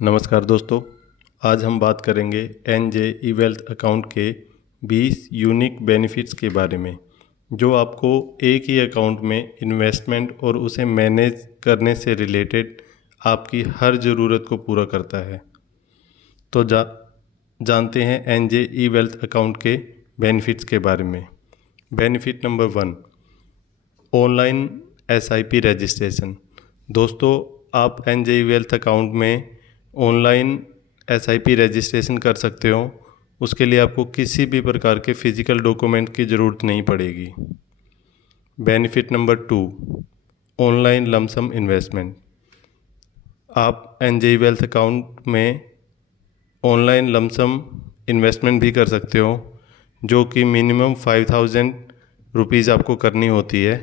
नमस्कार दोस्तों, आज हम बात करेंगे एनजे वेल्थ अकाउंट के 20 यूनिक बेनिफिट्स के बारे में, जो आपको एक ही अकाउंट में इन्वेस्टमेंट और उसे मैनेज करने से रिलेटेड आपकी हर ज़रूरत को पूरा करता है। तो जानते हैं एनजे वेल्थ अकाउंट के बेनिफिट्स के बारे में। Benefit number 1, online SIP registration. दोस्तों, आप एनजे वेल्थ अकाउंट में ऑनलाइन एसआईपी रजिस्ट्रेशन कर सकते हो। उसके लिए आपको किसी भी प्रकार के फिजिकल डॉक्यूमेंट की ज़रूरत नहीं पड़ेगी। Benefit number 2, online lump sum investment. आप एनजे वेल्थ अकाउंट में ऑनलाइन लमसम इन्वेस्टमेंट भी कर सकते हो, जो कि मिनिमम 5000 रुपीज़ आपको करनी होती है।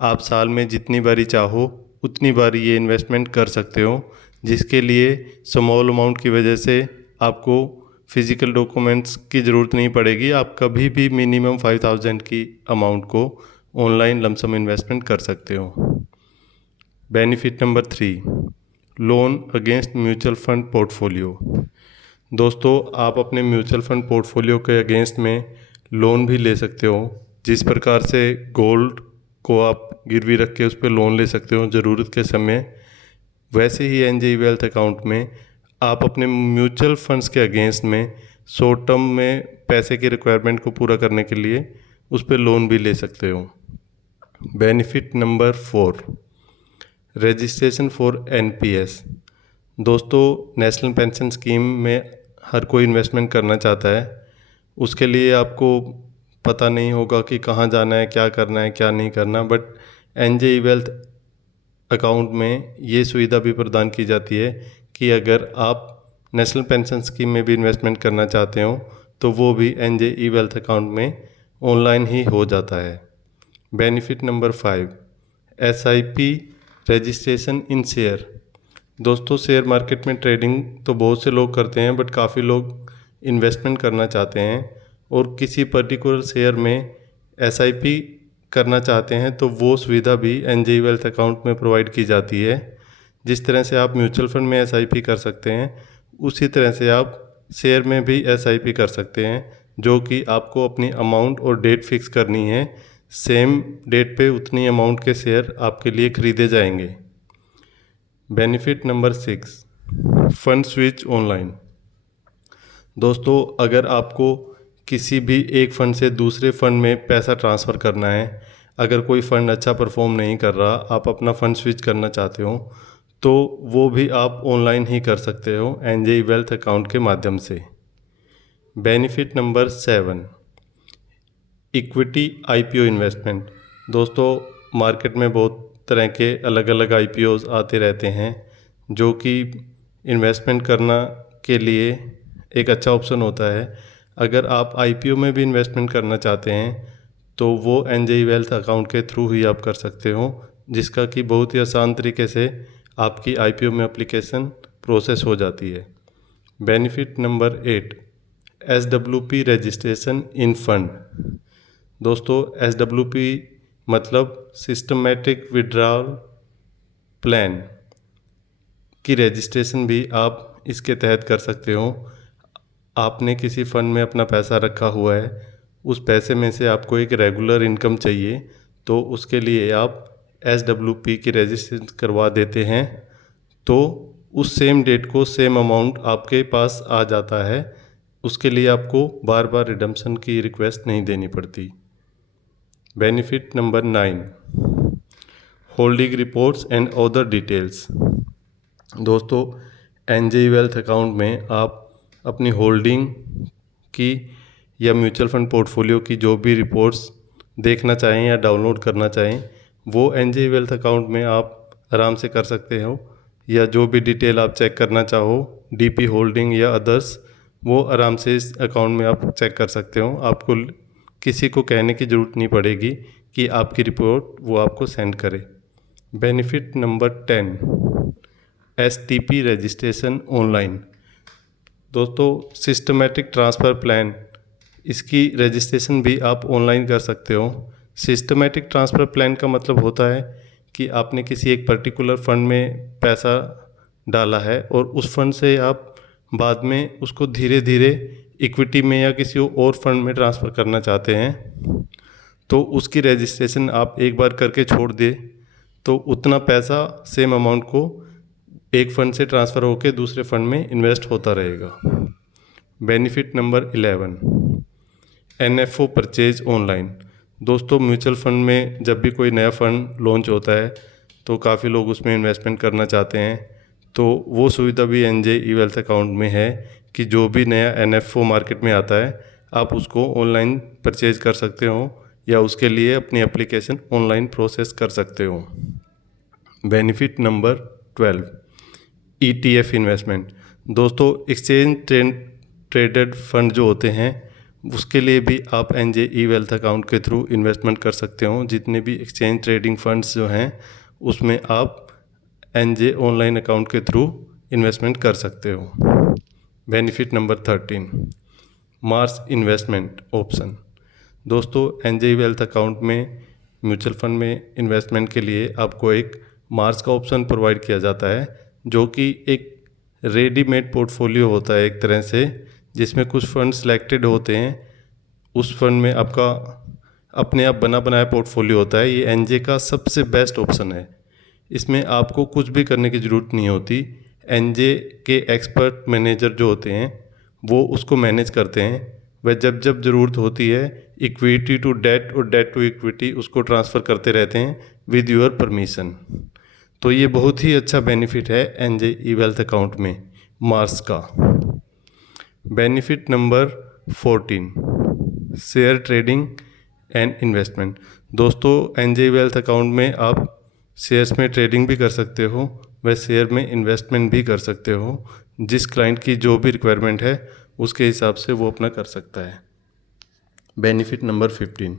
आप साल में जितनी बारी चाहो उतनी बारी ये इन्वेस्टमेंट कर सकते हो, जिसके लिए स्मॉल अमाउंट की वजह से आपको फिज़िकल डॉक्यूमेंट्स की ज़रूरत नहीं पड़ेगी। आप कभी भी मिनिमम 5000 की अमाउंट को ऑनलाइन लमसम इन्वेस्टमेंट कर सकते हो। Benefit number 3, loan against mutual fund portfolio. दोस्तों, आप अपने म्यूचुअल फंड पोर्टफोलियो के अगेंस्ट में लोन भी ले सकते हो। जिस प्रकार से गोल्ड को आप गिरवी रख के उस पर लोन ले सकते हो ज़रूरत के समय, वैसे ही एनजे वेल्थ अकाउंट में आप अपने म्यूचुअल फंड्स के अगेंस्ट में शॉर्ट टर्म में पैसे की रिक्वायरमेंट को पूरा करने के लिए उस पर लोन भी ले सकते हो। Benefit number 4, registration for NPS. दोस्तों, नेशनल पेंशन स्कीम में हर कोई इन्वेस्टमेंट करना चाहता है। उसके लिए आपको पता नहीं होगा कि कहाँ जाना है, क्या करना है, क्या नहीं करना, बट एनजे वेल्थ अकाउंट में ये सुविधा भी प्रदान की जाती है कि अगर आप नेशनल पेंशन स्कीम में भी इन्वेस्टमेंट करना चाहते हो तो वो भी एनजे वेल्थ अकाउंट में ऑनलाइन ही हो जाता है। Benefit number 5, SIP registration in share. दोस्तों, शेयर मार्केट में ट्रेडिंग तो बहुत से लोग करते हैं, बट काफ़ी लोग इन्वेस्टमेंट करना चाहते हैं और किसी पर्टिकुलर शेयर में एसआईपी करना चाहते हैं, तो वो सुविधा भी एनजे वेल्थ अकाउंट में प्रोवाइड की जाती है। जिस तरह से आप म्यूचुअल फंड में एसआईपी कर सकते हैं, उसी तरह से आप शेयर में भी एसआईपी कर सकते हैं, जो कि आपको अपनी अमाउंट और डेट फिक्स करनी है। सेम डेट पे उतनी अमाउंट के शेयर आपके लिए खरीदे जाएंगे। Benefit number 6, fund switch online. दोस्तों, अगर आपको किसी भी एक फ़ंड से दूसरे फ़ंड में पैसा ट्रांसफ़र करना है, अगर कोई फ़ंड अच्छा परफॉर्म नहीं कर रहा, आप अपना फ़ंड स्विच करना चाहते हो, तो वो भी आप ऑनलाइन ही कर सकते हो एनजे वेल्थ अकाउंट के माध्यम से। Benefit number 7, equity IPO investment. दोस्तों, मार्केट में बहुत तरह के अलग अलग आईपीओज आते रहते हैं, जो कि इन्वेस्टमेंट करना के लिए एक अच्छा ऑप्शन होता है। अगर आप आईपीओ में भी इन्वेस्टमेंट करना चाहते हैं तो वो एनजे वेल्थ अकाउंट के थ्रू ही आप कर सकते हो, जिसका कि बहुत ही आसान तरीके से आपकी आईपीओ में एप्लीकेशन प्रोसेस हो जाती है। Benefit number 8, SWP registration in fund. दोस्तों, एसडब्ल्यूपी मतलब सिस्टमेटिक विड्रॉल प्लान की रजिस्ट्रेशन भी आप इसके तहत कर सकते हो। आपने किसी फ़ंड में अपना पैसा रखा हुआ है, उस पैसे में से आपको एक रेगुलर इनकम चाहिए, तो उसके लिए आप एसडब्ल्यूपी की रजिस्ट्रेशन करवा देते हैं, तो उस सेम डेट को सेम अमाउंट आपके पास आ जाता है। उसके लिए आपको बार बार रिडम्पशन की रिक्वेस्ट नहीं देनी पड़ती। Benefit number 9, holding reports and other details. दोस्तों, एनजे वेल्थ अकाउंट में आप अपनी होल्डिंग की या म्यूचुअल फंड पोर्टफोलियो की जो भी रिपोर्ट्स देखना चाहें या डाउनलोड करना चाहें, वो एनजे वेल्थ अकाउंट में आप आराम से कर सकते हो। या जो भी डिटेल आप चेक करना चाहो, डीपी होल्डिंग या अदर्स, वो आराम से इस अकाउंट में आप चेक कर सकते हो। आपको किसी को कहने की ज़रूरत नहीं पड़ेगी कि आपकी रिपोर्ट वो आपको सेंड करे। Benefit number 10, STP registration online. दोस्तों, सिस्टमेटिक ट्रांसफ़र प्लान, इसकी रजिस्ट्रेशन भी आप ऑनलाइन कर सकते हो। सिस्टमेटिक ट्रांसफ़र प्लान का मतलब होता है कि आपने किसी एक पर्टिकुलर फ़ंड में पैसा डाला है और उस फंड से आप बाद में उसको धीरे धीरे इक्विटी में या किसी और फंड में ट्रांसफ़र करना चाहते हैं, तो उसकी रजिस्ट्रेशन आप एक बार करके छोड़ दें तो उतना पैसा सेम अमाउंट को एक फ़ंड से ट्रांसफ़र होकर दूसरे फंड में इन्वेस्ट होता रहेगा। Benefit number 11, NFO purchase online. दोस्तों, म्यूचुअल फंड में जब भी कोई नया फ़ंड लॉन्च होता है तो काफ़ी लोग उसमें इन्वेस्टमेंट करना चाहते हैं, तो वो सुविधा भी NJ E-Wealth अकाउंट में है कि जो भी नया NFO मार्केट में आता है आप उसको ऑनलाइन परचेज कर सकते हो या उसके लिए अपनी एप्लीकेशन ऑनलाइन प्रोसेस कर सकते हो। Benefit number 12, ETF investment. दोस्तों, एक्सचेंज ट्रेडेड फंड जो होते हैं उसके लिए भी आप NJ E-Wealth अकाउंट के थ्रू इन्वेस्टमेंट कर सकते हो। जितने भी एक्सचेंज ट्रेडिंग फंड्स जो हैं उसमें आप NJ ऑनलाइन अकाउंट के थ्रू इन्वेस्टमेंट कर सकते हो। Benefit number 13, Mars investment option. दोस्तों, NJ E-Wealth अकाउंट में म्यूचुअल फंड में इन्वेस्टमेंट के लिए आपको एक मार्स का ऑप्शन प्रोवाइड किया जाता है, जो कि एक रेडीमेड पोर्टफोलियो होता है एक तरह से, जिसमें कुछ फंड सिलेक्टेड होते हैं। उस फंड में आपका अपने आप बना बनाया पोर्टफोलियो होता है। ये NJ का सबसे बेस्ट ऑप्शन है। इसमें आपको कुछ भी करने की ज़रूरत नहीं होती। NJ के एक्सपर्ट मैनेजर जो होते हैं वो उसको मैनेज करते हैं। वह जब जब ज़रूरत होती है इक्विटी टू डेट और डेट टू इक्विटी उसको ट्रांसफ़र करते रहते हैं विद योर परमिशन। तो ये बहुत ही अच्छा बेनिफिट है NJ E-Wealth अकाउंट में मार्स का। Benefit number 14, share trading and investment. दोस्तों, NJ E-Wealth अकाउंट में आप शेयर्स में ट्रेडिंग भी कर सकते हो, वह शेयर में इन्वेस्टमेंट भी कर सकते हो। जिस क्लाइंट की जो भी रिक्वायरमेंट है उसके हिसाब से वो अपना कर सकता है। Benefit number 15,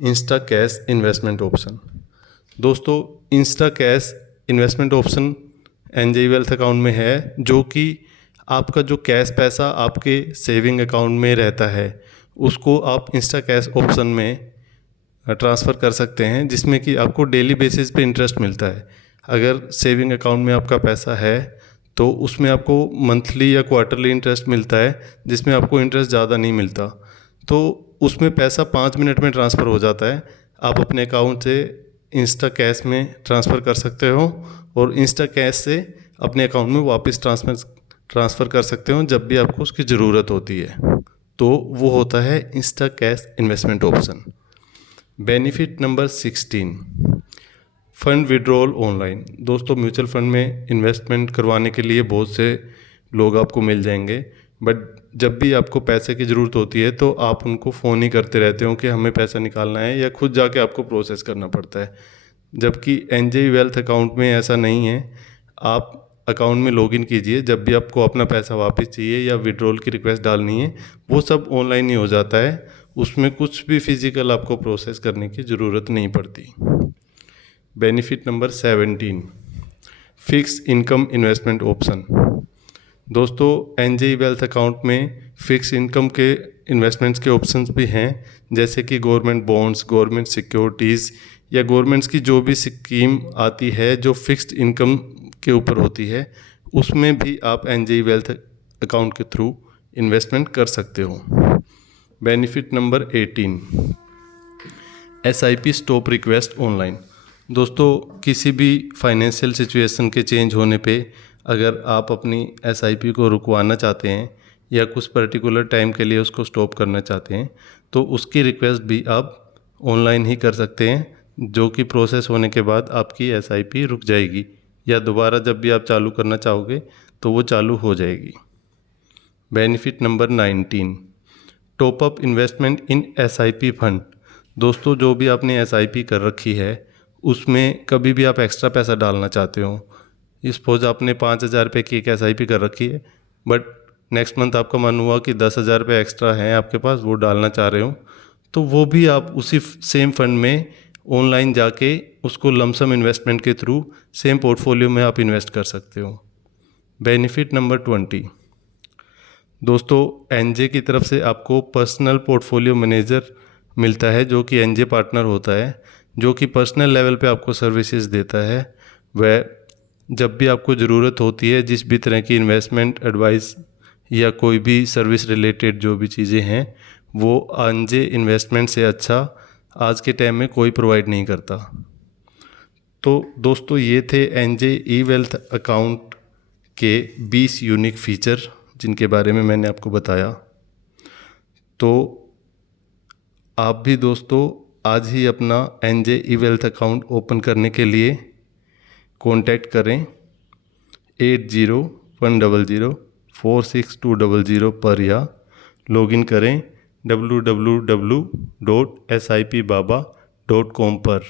insta cash investment option. दोस्तों, insta cash investment option NJ E-Wealth account में है, जो कि आपका जो कैश पैसा आपके सेविंग अकाउंट में रहता है उसको आप इंस्टा कैश ऑप्शन में ट्रांसफ़र कर सकते हैं, जिसमें कि आपको डेली बेसिस पे इंटरेस्ट मिलता है। अगर सेविंग अकाउंट में आपका पैसा है तो उसमें आपको मंथली या क्वार्टरली इंटरेस्ट मिलता है, जिसमें आपको इंटरेस्ट ज़्यादा नहीं मिलता। तो उसमें पैसा 5 मिनट में ट्रांसफ़र हो जाता है। आप अपने अकाउंट से इंस्टा कैश में ट्रांसफ़र कर सकते हो और इंस्टा कैश से अपने अकाउंट में वापस ट्रांसफ़र कर सकते हो जब भी आपको उसकी ज़रूरत होती है। तो वो होता है Insta cash investment option. Benefit number 16, fund withdrawal online. दोस्तों, म्यूचुअल फंड में इन्वेस्टमेंट करवाने के लिए बहुत से लोग आपको मिल जाएंगे, बट जब भी आपको पैसे की ज़रूरत होती है तो आप उनको फ़ोन ही करते रहते हो कि हमें पैसा निकालना है, या खुद जाके आपको प्रोसेस करना पड़ता है। जबकि NJ E-Wealth अकाउंट में ऐसा नहीं है। आप अकाउंट में लॉगिन कीजिए, जब भी आपको अपना पैसा वापस चाहिए या विड्रॉल की रिक्वेस्ट डालनी है वो सब ऑनलाइन ही हो जाता है। उसमें कुछ भी फिज़िकल आपको प्रोसेस करने की ज़रूरत नहीं पड़ती। Benefit number 17, fix income investment option. दोस्तों, NJ E-Wealth अकाउंट में फिक्स इनकम के इन्वेस्टमेंट्स के ऑप्शंस भी हैं, जैसे कि गवर्नमेंट बॉन्ड्स, गवर्नमेंट सिक्योरिटीज़ या गवर्नमेंट्स की जो भी स्कीम आती है जो फिक्स्ड इनकम के ऊपर होती है, उसमें भी आप NJ E-Wealth अकाउंट के थ्रू इन्वेस्टमेंट कर सकते हो। Benefit number 18, SIP stop request online. दोस्तों, किसी भी फाइनेंशियल सिचुएशन के चेंज होने पे अगर आप अपनी SIP को रुकवाना चाहते हैं या कुछ पर्टिकुलर टाइम के लिए उसको स्टॉप करना चाहते हैं तो उसकी रिक्वेस्ट भी आप ऑनलाइन ही कर सकते हैं, जो कि प्रोसेस होने के बाद आपकी SIP रुक जाएगी या दोबारा जब भी आप चालू करना चाहोगे तो वो चालू हो जाएगी। Benefit number 19, top up investment इन SIP फंड। दोस्तों, जो भी आपने SIP कर रखी है उसमें कभी भी आप एक्स्ट्रा पैसा डालना चाहते हो, सपोज आपने 5,000 रुपये की एक SIP कर रखी है, बट नेक्स्ट मंथ आपका मन हुआ कि 10,000 रुपये एक्स्ट्रा हैं आपके पास, वो डालना चाह रहे हो, तो वो भी आप उसी सेम फंड में ऑनलाइन जाके उसको लमसम इन्वेस्टमेंट के थ्रू सेम पोर्टफोलियो में आप इन्वेस्ट कर सकते हो। बेनिफिट नंबर 20, दोस्तों, NJ की तरफ से आपको पर्सनल पोर्टफोलियो मैनेजर मिलता है, जो कि NJ पार्टनर होता है, जो कि पर्सनल लेवल पे आपको सर्विसेज देता है। वह जब भी आपको ज़रूरत होती है जिस भी तरह की इन्वेस्टमेंट एडवाइस या कोई भी सर्विस रिलेटेड जो भी चीज़ें हैं, वो एनजे इन्वेस्टमेंट से अच्छा आज के टाइम में कोई प्रोवाइड नहीं करता। तो दोस्तों, ये थे एनजे ई वेल्थ अकाउंट के 20 यूनिक फीचर जिनके बारे में मैंने आपको बताया। तो आप भी दोस्तों आज ही अपना एनजे ई वेल्थ अकाउंट ओपन करने के लिए कॉन्टैक्ट करें 8010046200 पर या लॉगिन करें www.sipbaba.com पर।